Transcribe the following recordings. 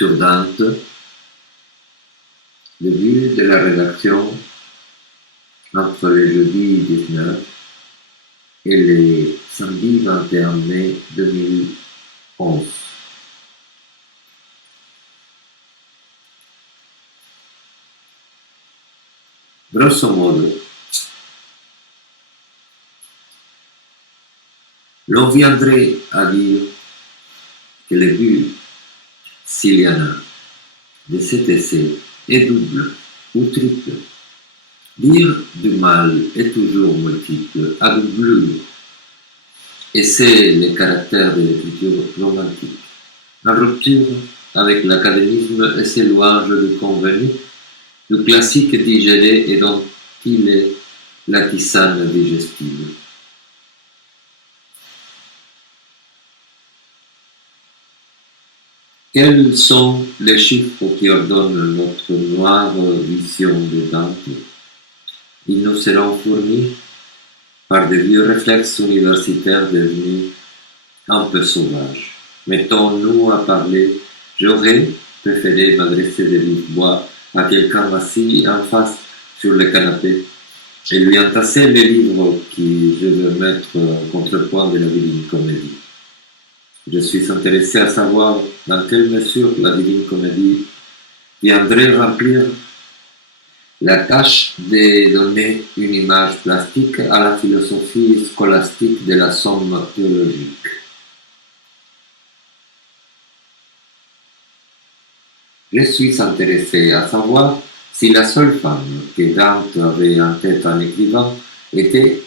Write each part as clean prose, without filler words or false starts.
sur Dante, début de la rédaction entre le jeudi 19 et le samedi 21 mai 2011. Grosso modo, l'on viendrait à dire que le but siliana de cet essai est double ou triple. Dire du mal est toujours multiple, à doublure, et c'est le caractère de l'écriture romantique. En rupture avec l'académisme et ses louanges du convenu, du classique digéré et dont il est la tisane digestive. Quels sont les chiffres qui ordonnent notre noire vision de Dante? Ils nous seront fournis par des vieux réflexes universitaires devenus un peu sauvages. Mettons-nous à parler. J'aurais préféré m'adresser de vive voix à quelqu'un assis en face sur le canapé et lui entasser les livres que je veux mettre en contrepoint de la Divine Comédie. Je suis intéressé à savoir dans quelle mesure la Divine Comédie viendrait remplir la tâche de donner une image plastique à la philosophie scolastique de la somme théologique. Je suis intéressé à savoir si la seule femme que Dante avait en tête en écrivant était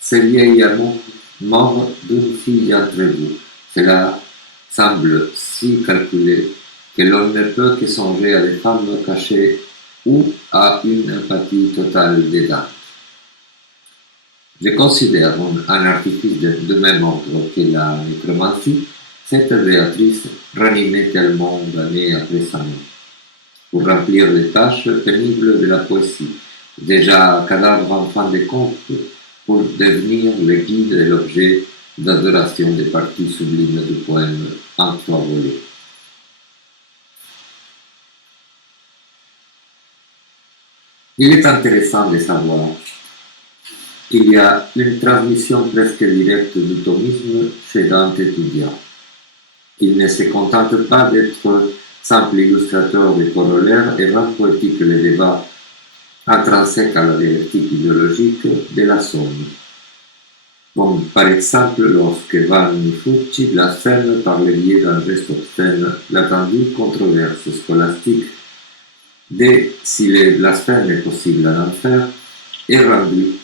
ce vieil amour mort d'une fille entre vous. Cela semble si calculé que l'on ne peut que songer à des femmes cachées ou à une empathie totale des Dante. Je considère un artifice de même ordre que la nécromancie, cette Béatrice ranimait tellement d'années après sa mort, pour remplir les tâches pénibles de la poésie, déjà cadavre en fin de compte, pour devenir le guide et l'objet d'adoration des parties sublimes du poème en 3 volets. Il est intéressant de savoir qu'il y a une transmission presque directe du thomisme chez Dante étudiant. Il ne se contente pas d'être simple illustrateur des corollaires et rend poétique le débat intrinsèque à la dialectique idéologique de la somme. Comme par exemple lorsque Vanni Fucci blasphème par le biais d'un geste obscène l'attendue controverse scolastique de si le blasphème est possible en enfer est rendu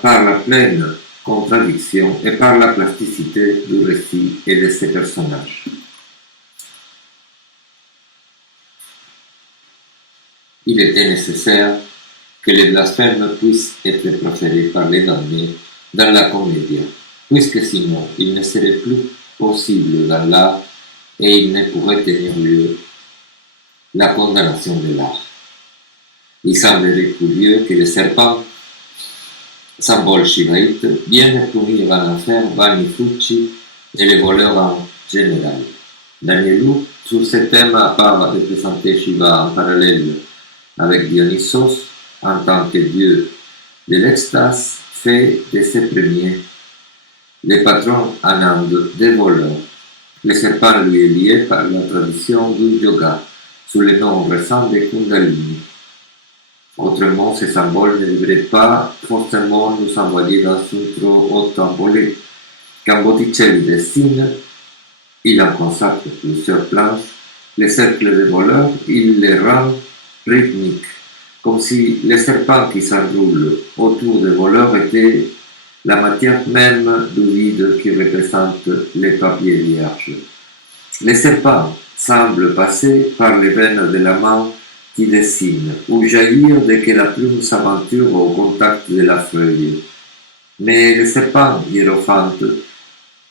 par la pleine contradiction et par la plasticité du récit et de ses personnages. Il était nécessaire que les blasphèmes puissent être proférés par les damnés dans la comédie, puisque sinon il ne serait plus possible dans l'art et il ne pourrait tenir lieu la condamnation de l'art. Il semblerait curieux que le serpent, symbole shivaïte, vienne punir en enfer Vanni Fucci et les voleurs en général. Danielou, sur ce thème, à part de présenter Shiva en parallèle avec Dionysos, en tant que dieu de l'extase, fait de ces premiers le patron en Inde des voleurs. Le serpent lui est lié par la tradition du yoga, sous le nom récent de Kundalini. Autrement, ce symbole ne devrait pas forcément nous envoyer dans une trop haute envolée. Quand Botticelli dessine, il en consacre plusieurs planches, les cercles de voleurs, il les rend rythmiques, comme si les serpents qui s'enroulent autour des voleurs étaient la matière même du vide qui représente les papiers vierges. Les serpents semblent passer par les veines de la main qui dessine, ou jaillir dès que la plume s'aventure au contact de la feuille. Mais le serpent hiérophante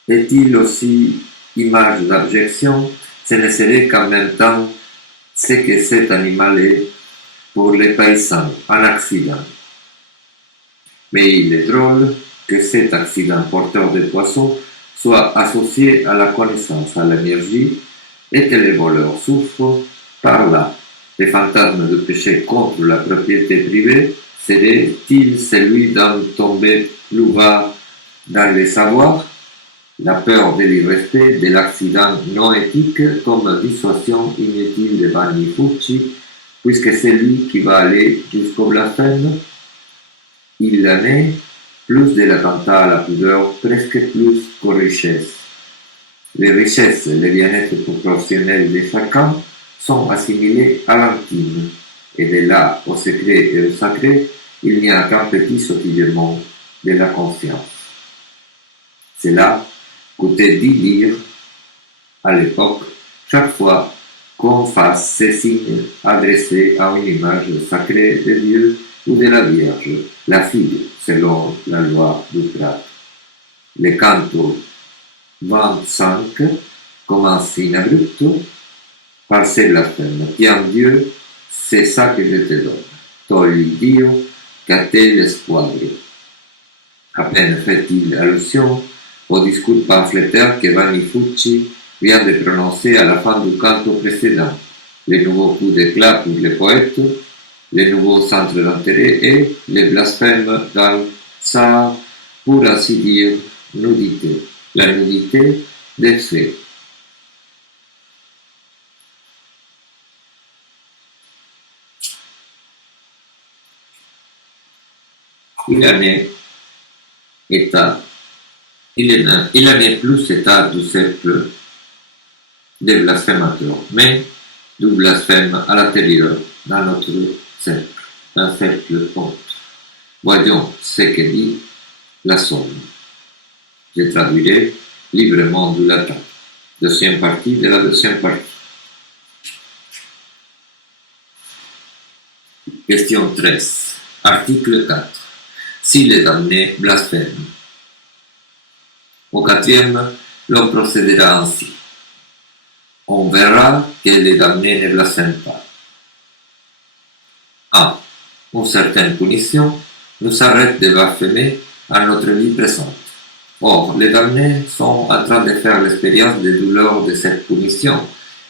est-il aussi image d'abjection? Ce ne serait qu'en même temps ce que cet animal est pour les paysans, un accident. Mais il est drôle que cet accident porteur de poissons soit associé à la connaissance, à l'énergie et que les voleurs souffrent. Par là, les fantasmes de péché contre la propriété privée serait-il celui d'en tomber plus bas dans les savoirs? La peur de l'irrespect, de l'accident non éthique comme dissuasion inutile de Vanni Fucci, puisque c'est lui qui va aller jusqu'au blasphème. Il en est plus de l'attentat à la pudeur, presque plus qu'aux richesses. Les richesses et le bien-être proportionnel de chacun sont assimilés à l'intime, et de là au secret et au sacré, il n'y a qu'un petit sautillement de la conscience. Cela coûtait 10 livres à l'époque, chaque fois qu'on fasse ces signes adressés à une image sacrée de Dieu ou de la Vierge, la fille, selon la loi du prêtre. Le canto 25 commence in abrupto par ces blasphèmes. Tiens Dieu, c'est ça que je te donne. Togli Dio, qu'à te l'espoir. À peine fait-il allusion au discours pamphlétaire que Vanni Fucci vient de prononcer à la fin du canto précédent. Les nouveaux coups d'éclat pour les poètes, les nouveaux centres d'intérêt et les blasphèmes dans sa, pour ainsi dire, nudité. La nudité des faits. Il en est plus état du cercle des blasphémateurs, mais du blasphème à l'intérieur, dans notre cercle, un cercle haute. Voyons ce que dit la Somme. Je traduirai librement du latin. Deuxième partie de la deuxième partie. Question 13. Article 4. Si les damnés blasphèment. Au quatrième, l'on procédera ainsi. On verra que les damnés ne blasphèment pas. 1. Une certaine punition nous arrête de blasphémer à notre vie présente. Or, les damnés sont en train de faire l'expérience des douleurs de cette punition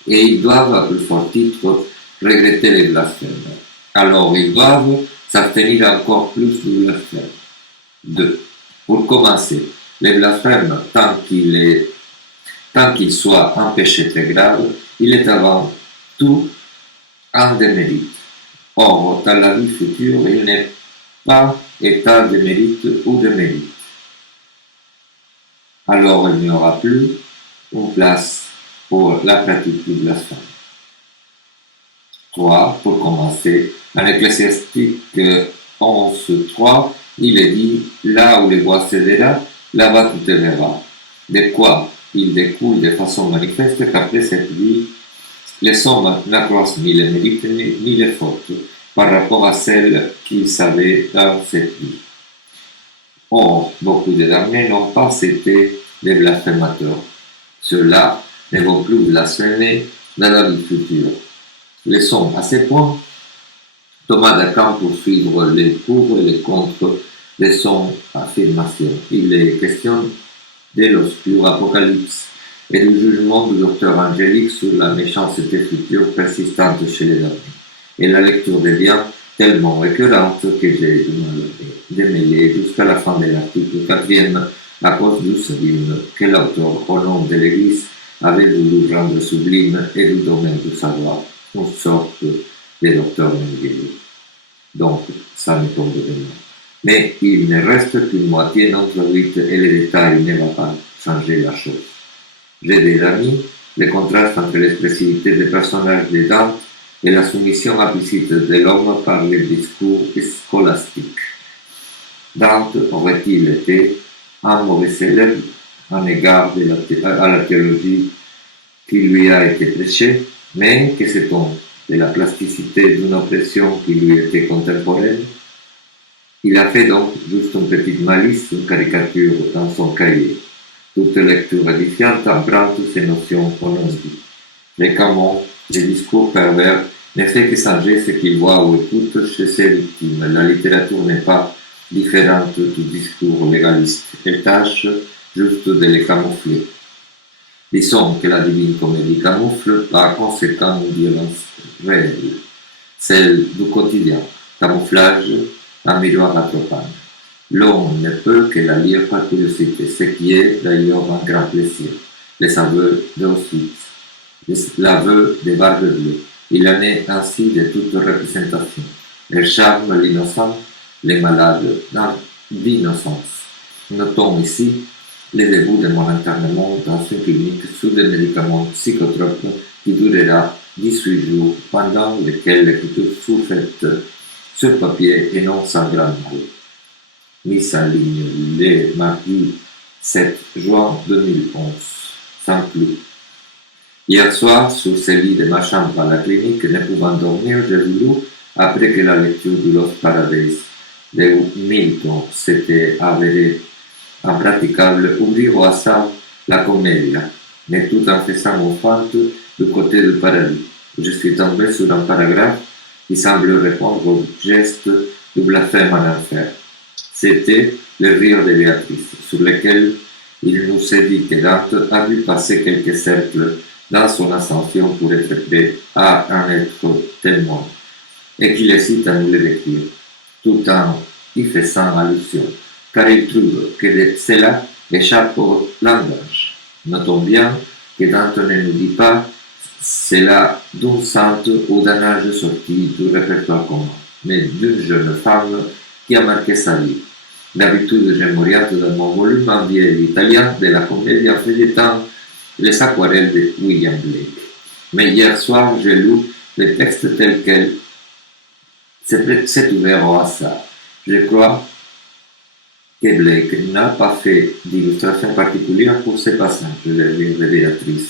et ils doivent, à plus fort titre, regretter les blasphèmes. Alors, ils doivent s'abstenir encore plus du blasphème. 2. Pour commencer, les blasphèmes, tant qu'il soit un péché très grave, il est avant tout un démérite. Or, dans la vie future, il n'est pas état de mérite ou de mérite. Alors il n'y aura plus une place pour la pratique du blasphème. 3. Pour commencer, en Ecclésiastique 11.3, il est dit « Là où les voix cédera, là-bas tu te verras ». De quoi il découle de façon manifeste qu'après cette vie, les hommes n'accroissent ni les mérites ni les fautes par rapport à celles qu'ils savaient dans cette vie. Or, beaucoup de damnés n'ont pas été des blasphémateurs. Ceux-là ne vont plus blasphémer dans la vie future. Les hommes, à ce point, Thomas d'Aquin pour suivre les pour et les contre de son affirmation. Il est question de l'obscur apocalypse et du jugement du docteur Angélique sur la méchanceté future persistante chez les damnés. Et la lecture devient tellement écœurante que j'ai du mal de mêler jusqu'à la fin de l'article 4e à cause du sublime que l'auteur, au nom de l'Église, avait voulu rendre sublime et du domaine du savoir, une sorte de docteur Mengele. Donc, ça me tombe de moi. Mais il ne reste qu'une moitié non traduite et le détail ne va pas changer la chose. J'ai déjà mis le contraste entre l'expressivité des personnages de Dante et la soumission implicite de l'homme par les discours scolastiques. Dante aurait-il été un mauvais élève en égard à la théologie qui lui a été prêchée, mais que sait-on de la plasticité d'une oppression qui lui était contemporaine? Il a fait donc juste une petite malice, une caricature dans son cahier. Toute lecture édifiante emprunte ces notions au non-dit. Fréquemment, le discours pervers ne fait que changer ce qu'il voit ou écoute chez ses victimes. La littérature n'est pas différente du discours légaliste. Elle tâche juste de les camoufler. Disons que la divine comédie camoufle par conséquent une violence réelle, celle du quotidien, camouflage, un miroir à trop peindre. L'homme ne peut que la lire par curiosité, ce qui est d'ailleurs un grand plaisir. Les aveux d'Auschwitz, l'aveu des barbes bleues. Il en est ainsi de toute représentation. Elle charme l'innocent, les malades d'innocence. Notons ici le début de mon internement dans une clinique sous des médicaments psychotropes qui durera 18 jours, pendant lesquels l'écriture fut faite sur papier et non sans grand mal. Mise en ligne le mardi 7 juin 2011, sans plus. Hier soir, sur ce lit de ma chambre à la clinique, ne pouvant dormir, j'ai voulu, après que la lecture du Lost Paradise de Milton s'était avérée impraticable, ouvrir au hasard la Commedia, mais tout en faisant mon fente du côté du paradis. Je suis tombé sur un paragraphe qui semble répondre au geste du blasphème en enfer. C'était le rire de Béatrice, sur lequel il nous est dit que Dante a vu passer quelques cercles dans son ascension pour être prêt à en être témoin, et qu'il hésite à nous le décrire, tout en y faisant allusion, car il trouve que cela échappe au langage. Notons bien que Dante ne nous dit pas cela d'une sainte ou d'un âge sorti du répertoire commun, mais d'une jeune femme qui a marqué sa vie. D'habitude, je m'oriente dans mon volume en vieil italien de la comédie en feuilletant les aquarelles de William Blake. Mais hier soir, j'ai lu le texte tel quel s'est ouvert au hasard. Je crois que Blake n'a pas fait d'illustration particulière pour ce passage de la vie de Béatrice.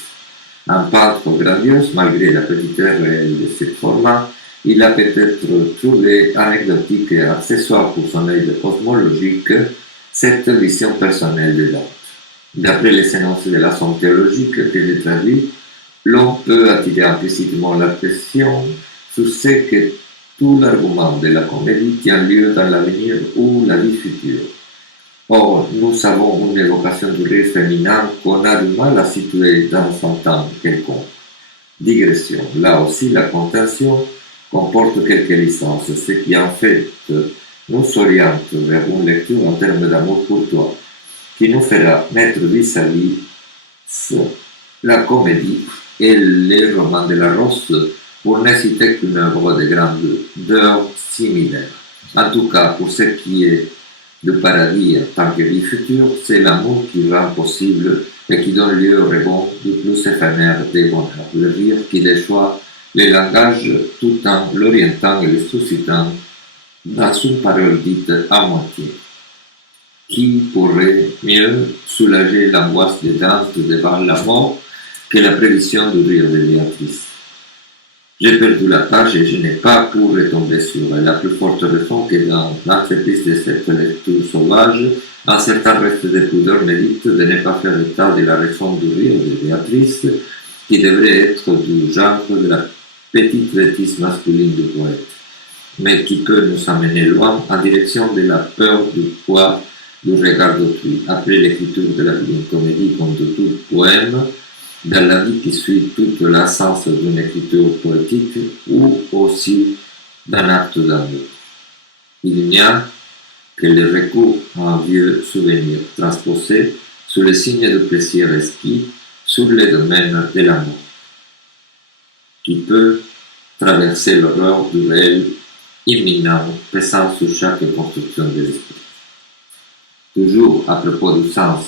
Un peintre grandiose, malgré la petitesse réelle de ce format, il a peut-être trouvé anecdotique et accessoire pour son œil cosmologique cette vision personnelle de Dante. D'après les énoncés de la somme théologique que j'ai traduit, l'on peut attirer implicitement l'attention sur ce que tout l'argument de la comédie tient lieu dans l'avenir ou la vie future. Or, nous avons une évocation du rire féminin qu'on a du mal à situer dans un temps quelconque. Digression. Là aussi, la contention comporte quelques licences, ce qui en fait nous oriente vers une lecture en termes d'amour pour toi, qui nous fera mettre vis-à-vis la comédie et les romans de la Rose, pour ne citer qu'une œuvre de grandeur similaire. En tout cas, pour ce qui est du paradis en tant que vie future, c'est l'amour qui rend possible et qui donne lieu au rebond du plus éphémère des bonheurs, le rire qui déchoit le langage tout en l'orientant et le suscitant dans une parole dite à moitié. Qui pourrait mieux soulager l'angoisse de Dante devant la mort que la prévision du rire de Béatrice? J'ai perdu la page et je n'ai pas pu retomber sur elle. La plus forte raison que dans l'entreprise de cette lecture sauvage, un certain reste de pudeur mérite de ne pas faire état de la raison du rire de Béatrice, qui devrait être du genre de la petite bêtise masculine du poète, mais qui peut nous amener loin en direction de la peur du poids du regard d'autrui. Après l'écriture de la Divine Comédie comme de tout poème, dans la vie qui suit toute l'essence d'une écriture poétique ou aussi d'un acte d'amour. Il n'y a que le recours à un vieux souvenir transposé sous le signe de plaisir exquis sur le domaine de l'amour, qui peut traverser l'horreur du réel imminent pesant sur chaque construction de l'esprit. Toujours à propos du sens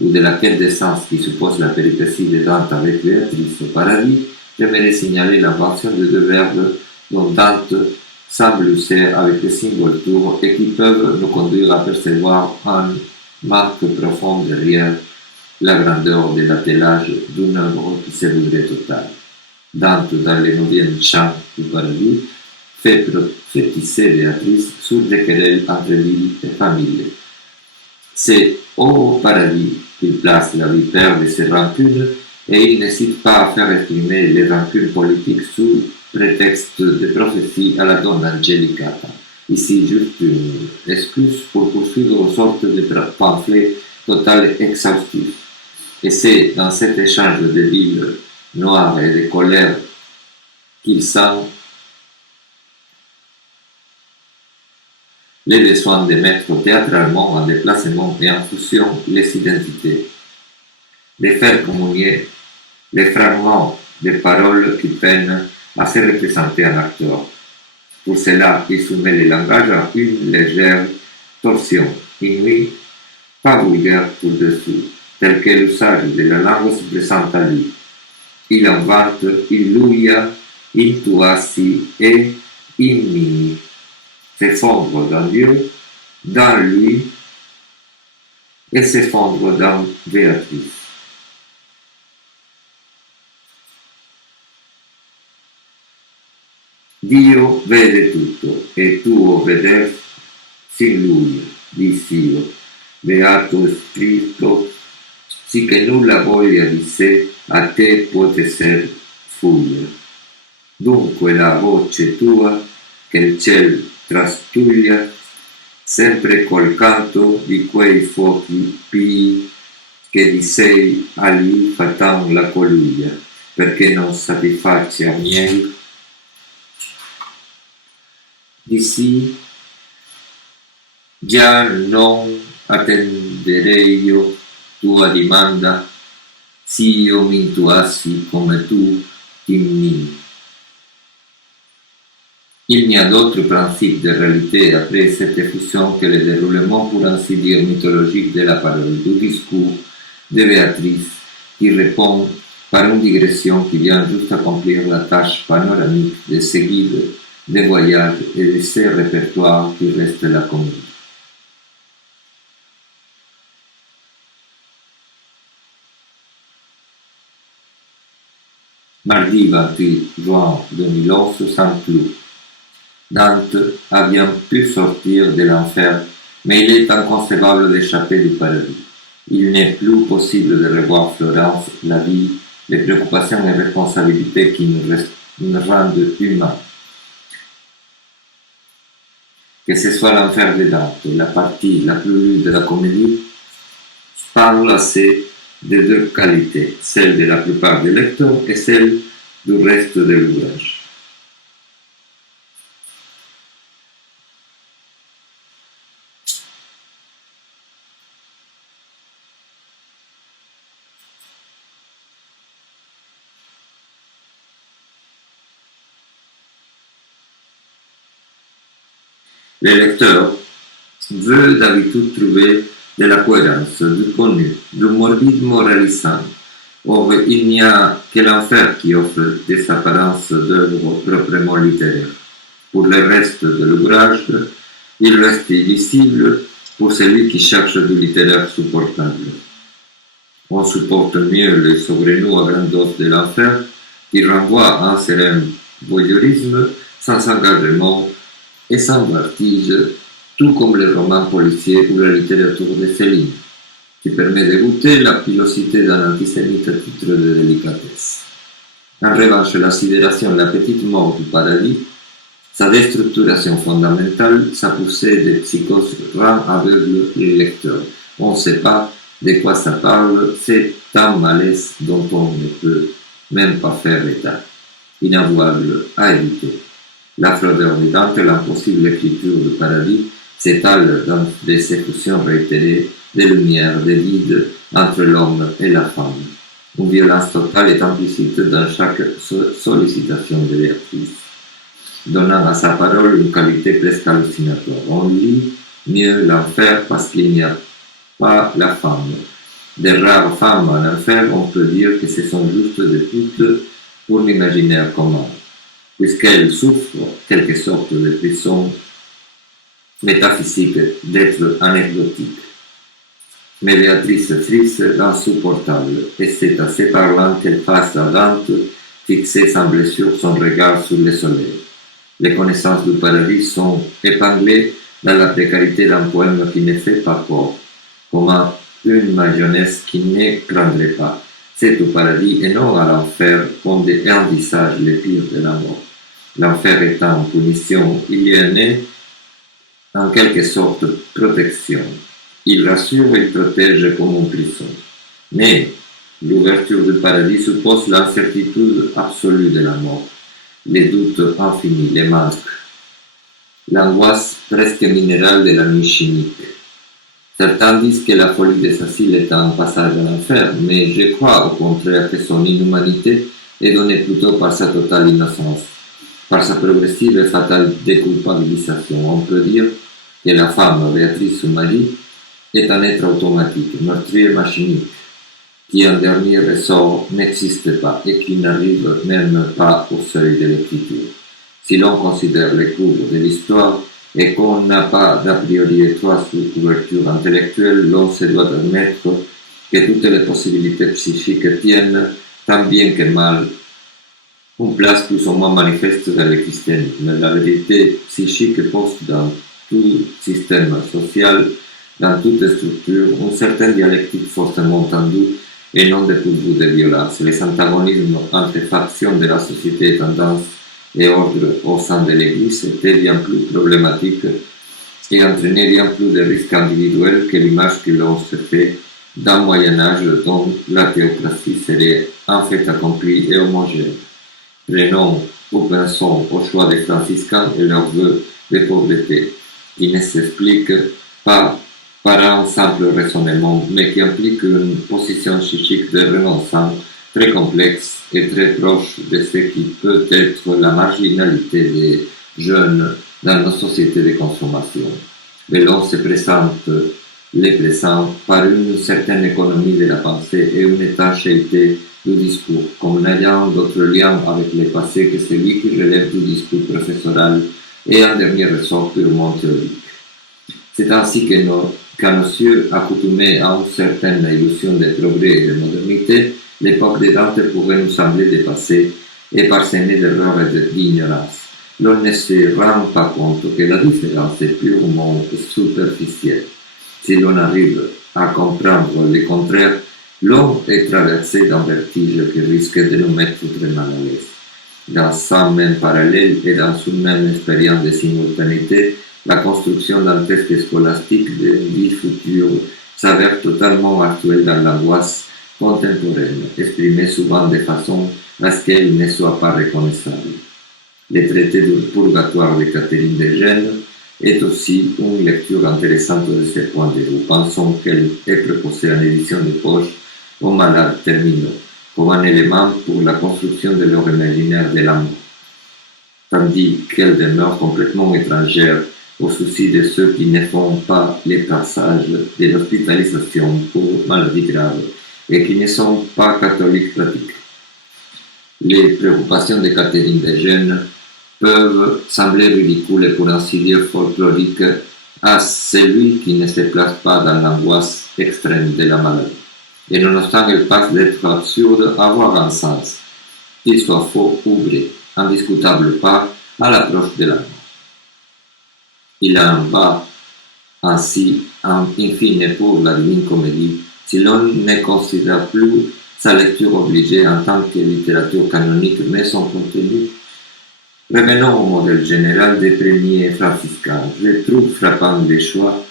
ou de la quête de sens qui suppose la péripétie de Dante avec Béatrice au paradis, j'aimerais signaler l'invention de deux verbes dont Dante semble user avec des symboles tours et qui peuvent nous conduire à percevoir un manque profond derrière la grandeur de l'attelage d'une œuvre qui se voudrait totale. Dante, dans les 9e chants du paradis, fait prophétiser Béatrice sur des querelles entre l'île et famille. C'est au paradis qu'il place la vipère de ses rancunes et il n'hésite pas à faire exprimer les rancunes politiques sous prétexte de prophétie à la donna Angelicata. Ici, juste une excuse pour poursuivre une sorte de pamphlet total exhaustif. Et c'est dans cet échange de villes noires et de colère qu'il sent les besoins de mettre théâtralement en déplacement et en fusion les identités, de faire communier les fragments de paroles qui peinent à se représenter en acteur. Pour cela, il soumet le langage à une légère torsion, inouïe, pas vulgaire pour dessous, tel que l'usage de la langue se présente à lui. Il invente illuia, intuasi et inni, s'effondre dans Dieu, dans lui, e s'effondre dans Béatrice. Dio vede tutto e tuo veder sin lui, dis'io, beato Spirito, sì che nulla voglia di sé a te può esser fuga. Dunque la voce tua che il ciel trastuglia, sempre col canto di quei fuochi pii che di sei a lì fatan la coluglia, perché non satisfaccia miei. Di sì, già non attenderei io tua dimanda, si io mi intuassi come tu dimmi. Il n'y a d'autre principe de réalité après cette fusion que le déroulement, pour ainsi dire, mythologique de la parole, du discours de Béatrice, qui répond par une digression qui vient juste accomplir la tâche panoramique de ce guide de voyage et de ce répertoire qui reste la comédie. Mardi 28 juin 2011, Saint-Cloud. Dante a bien pu sortir de l'enfer, mais il est inconcevable d'échapper du paradis. Il n'est plus possible de revoir Florence, la vie, les préoccupations et responsabilités qui nous rendent humains. Que ce soit l'enfer de Dante, la partie la plus lue de la comédie, parle assez de deux qualités, celle de la plupart des lecteurs et celle du reste de l'ouvrage. Le lecteur veut d'habitude trouver de la cohérence, du connu, du morbide moralisant. Or, il n'y a que l'enfer qui offre des apparences d'œuvres proprement littéraires. Pour le reste de l'ouvrage, il reste illisible pour celui qui cherche du littéraire supportable. On supporte mieux les souverains à grande dose de l'enfer, qui renvoie à un serein voyeurisme sans engagement et sans vertige, tout comme les romans policiers ou la littérature de Céline, qui permet de goûter la pilosité d'un antisémite à titre de délicatesse. En revanche, la sidération, la petite mort du paradis, sa déstructuration fondamentale, sa poussée de psychose rend aveugle les lecteurs. On ne sait pas de quoi ça parle, c'est un malaise dont on ne peut même pas faire état, inavouable à éviter. La froideur de Dante, l'impossible écriture du paradis, s'étale dans des effusions réitérées de lumière, de vide entre l'homme et la femme. Une violence totale est implicite dans chaque sollicitation de Béatrice, donnant à sa parole une qualité presque hallucinatoire. On lit mieux l'enfer parce qu'il n'y a pas la femme. Des rares femmes en enfer, on peut dire que ce sont juste des putes pour l'imaginaire commun, puisqu'elles souffrent quelque sorte de prison métaphysique d'être anecdotique. Mais Béatrice frise l'insupportable, et c'est assez parlant qu'elle fasse à Dante fixer sans blessure son regard sur le soleil. Les connaissances du paradis sont épinglées dans la précarité d'un poème qui ne fait pas peur, comme une mayonnaise qui ne craindrait pas. C'est au paradis et non à l'enfer qu'on envisage le pire de la mort. L'enfer étant punition, il y en est en quelque sorte protection. Il rassure et protège comme une prison. Mais L'ouverture du paradis suppose l'incertitude absolue de la mort, les doutes infinis, les manques, l'angoisse presque minérale de la nuit chimique. Certains disent que la folie des asiles est un passage à l'enfer, mais je crois au contraire que son inhumanité est donnée plutôt par sa totale innocence, par sa progressive et fatale déculpabilisation. On peut dire que la femme, Béatrice ou Marie, est un être automatique, meurtrier machinique, qui en dernier ressort n'existe pas et qui n'arrive même pas au seuil de l'écriture. Si l'on considère les cours de l'histoire et qu'on n'a pas d'a priori étroit sur couverture intellectuelle, l'on se doit admettre que toutes les possibilités psychiques tiennent, tant bien que mal, une place plus ou moins manifeste dans le christianisme. La vérité psychique pose dans tout système social, dans toute structure, une certaine dialectique fortement tendue et non dépourvue de violence. Les antagonismes entre factions de la société, tendances et ordre au sein de l'Église étaient bien plus problématiques et entraînaient bien plus de risques individuels que l'image que l'on se fait d'un Moyen-Âge dont la théocratie serait en fait accomplie et homogène. Prenons ou pensons au choix des franciscains et leurs vœux de pauvreté, qui ne s'expliquent pas par un simple raisonnement, mais qui implique une position psychique de renonçant très complexe et très proche de ce qui peut être la marginalité des jeunes dans nos sociétés de consommation. Bellon se présente les présents par une certaine économie de la pensée et une étanchéité du discours, comme n'ayant d'autre lien avec le passé que celui qui relève du discours professoral et en dernier ressort purement théorique. C'est ainsi que qu'à nos yeux, accoutumés à une certaine illusion de progrès et de modernité, l'époque de Dante pourrait nous sembler dépassée et parsemée d'erreurs et d'ignorance. L'on ne se rend pas compte que la différence est purement superficielle. Si l'on arrive à comprendre le contraire, l'homme est traversé d'un vertige qui risque de nous mettre très mal à l'aise. Dans un même parallèle et dans une même expérience de simultanéité, la construction d'un texte scolastique de vie future s'avère totalement actuelle dans l'angoisse contemporaine, exprimée souvent de façon à ce qu'elle ne soit pas reconnaissable. Le traité du purgatoire de Catherine de Gênes est aussi une lecture intéressante de ce point de vue. Pensons qu'elle est proposée en édition de poche aux malades terminaux, comme un élément pour la construction de leur imaginaire de l'amour, tandis qu'elle demeure complètement étrangère au souci de ceux qui ne font pas les passages de l'hospitalisation pour maladies graves et qui ne sont pas catholiques pratiques. Les préoccupations de Catherine de Gênes peuvent sembler ridicules et pour ainsi dire folkloriques à celui qui ne se place pas dans l'angoisse extrême de la maladie. Et nonobstant elles passent d'être absurdes à avoir un sens, qu'il soit faux ou vrai, indiscutable pas à l'approche de la mort. Il en va ainsi en infine pour la Divine Comédie si l'on ne considère plus sa lecture obligée en tant que littérature canonique mais son contenu. Revenons au modèle général des premiers franciscains. Je trouve frappant le choix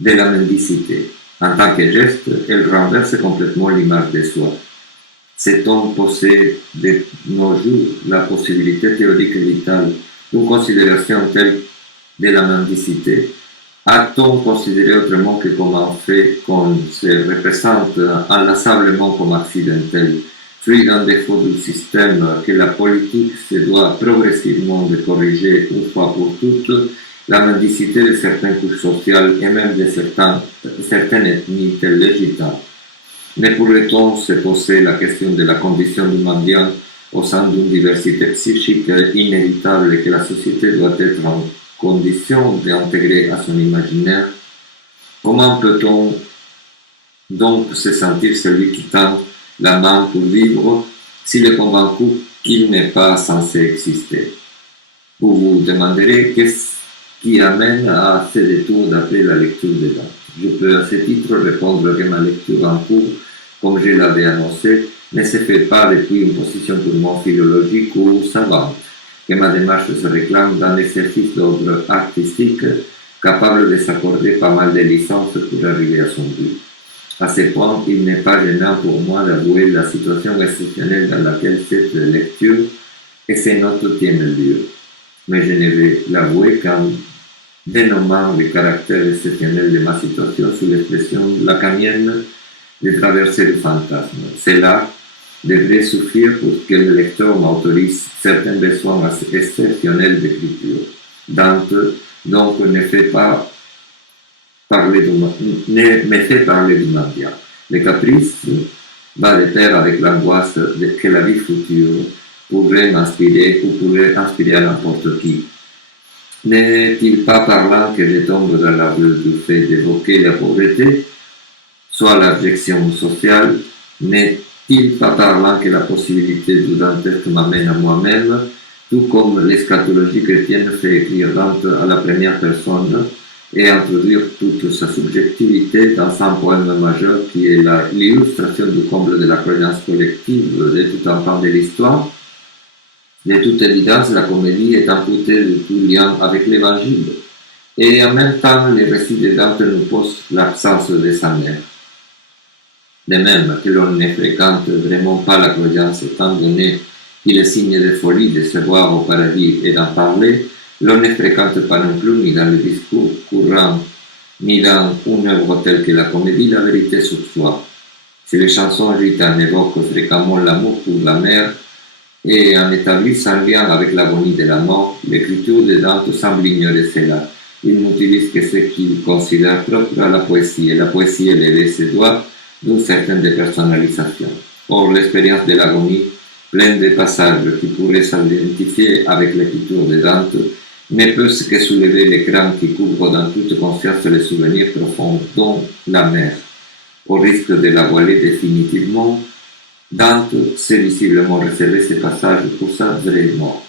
de la mendicité. En tant que geste, elle renverse complètement l'image de soi. Cet homme possède de nos jours la possibilité théorique et vitale d'une considération telle de la mendicité. A-t-on considéré autrement que comme un fait qu'on se représente inlassablement comme accidentel, fruit d'un défaut du système que la politique se doit progressivement de corriger une fois pour toutes, la mendicité de certaines couches sociales et même de certaines ethnies telles les gitans. Mais pourrait-on se poser la question de la condition du mendiant au sein d'une diversité psychique inévitable que la société doit être en condition d'intégrer à son imaginaire? Comment peut-on donc se sentir celui qui tend la main pour vivre s'il est convaincu qu'il n'est pas censé exister? Vous vous demanderez qu'est-ce qui amène à ce détour d'après la lecture de Dante. Je peux à ce titre répondre que ma lecture en cours, comme je l'avais annoncé, ne se fait pas depuis une position purement philologique ou savante, que ma démarche se réclame d'un exercice d'ordre artistique capable de s'accorder pas mal de licences pour arriver à son but. À ce point, il n'est pas gênant pour moi d'avouer la situation exceptionnelle dans laquelle cette lecture et ces notes tiennent lieu. Mais je ne vais l'avouer qu'en dénommant le caractère exceptionnel de ma situation sous l'expression lacanienne de traverser le fantasme. Cela devrait suffire pour que le lecteur m'autorise certains besoins exceptionnels d'écriture. Dante, donc, ne me fait parler du mendiant. Le caprice va de pair avec l'angoisse que la vie future pourrait m'inspirer ou pourrait inspirer à n'importe qui. N'est-il pas parlant que je tombe dans la rue du fait d'évoquer la pauvreté, soit l'abjection sociale? N'est-il pas parlant que la possibilité du dantesque m'amène à moi-même, tout comme l'eschatologie chrétienne fait écrire Dante à la première personne et introduire toute sa subjectivité dans un poème majeur qui est l'illustration du comble de la croyance collective de tout un pan de l'histoire? De toute évidence, la comédie est amputée de tout lien avec l'évangile, et en même temps, le récit de Dante nous pose l'absence de sa mère. De même que l'on ne fréquente vraiment pas la croyance étant donné qu'il est signe de folie de se voir au paradis et d'en parler, l'on ne fréquente pas non plus ni dans le discours courant, ni dans une œuvre telle que la comédie, la vérité sur soi. Si les chansons gitanes évoquent fréquemment l'amour pour la mère, et en établissant un lien avec l'agonie de la mort, l'écriture de Dante semble ignorer cela. Il n'utilise que ce qu'il considère propre à la poésie, et la poésie élevée se doit d'une certaine dépersonnalisation. Or, l'expérience de l'agonie, pleine de passages qui pourraient s'identifier avec l'écriture de Dante, ne peut que soulever l'écran qui couvre dans toute conscience les souvenirs profonds, dont la mère. Au risque de la voiler définitivement, Dante s'est visiblement réservé ces passages pour sa vraie mort.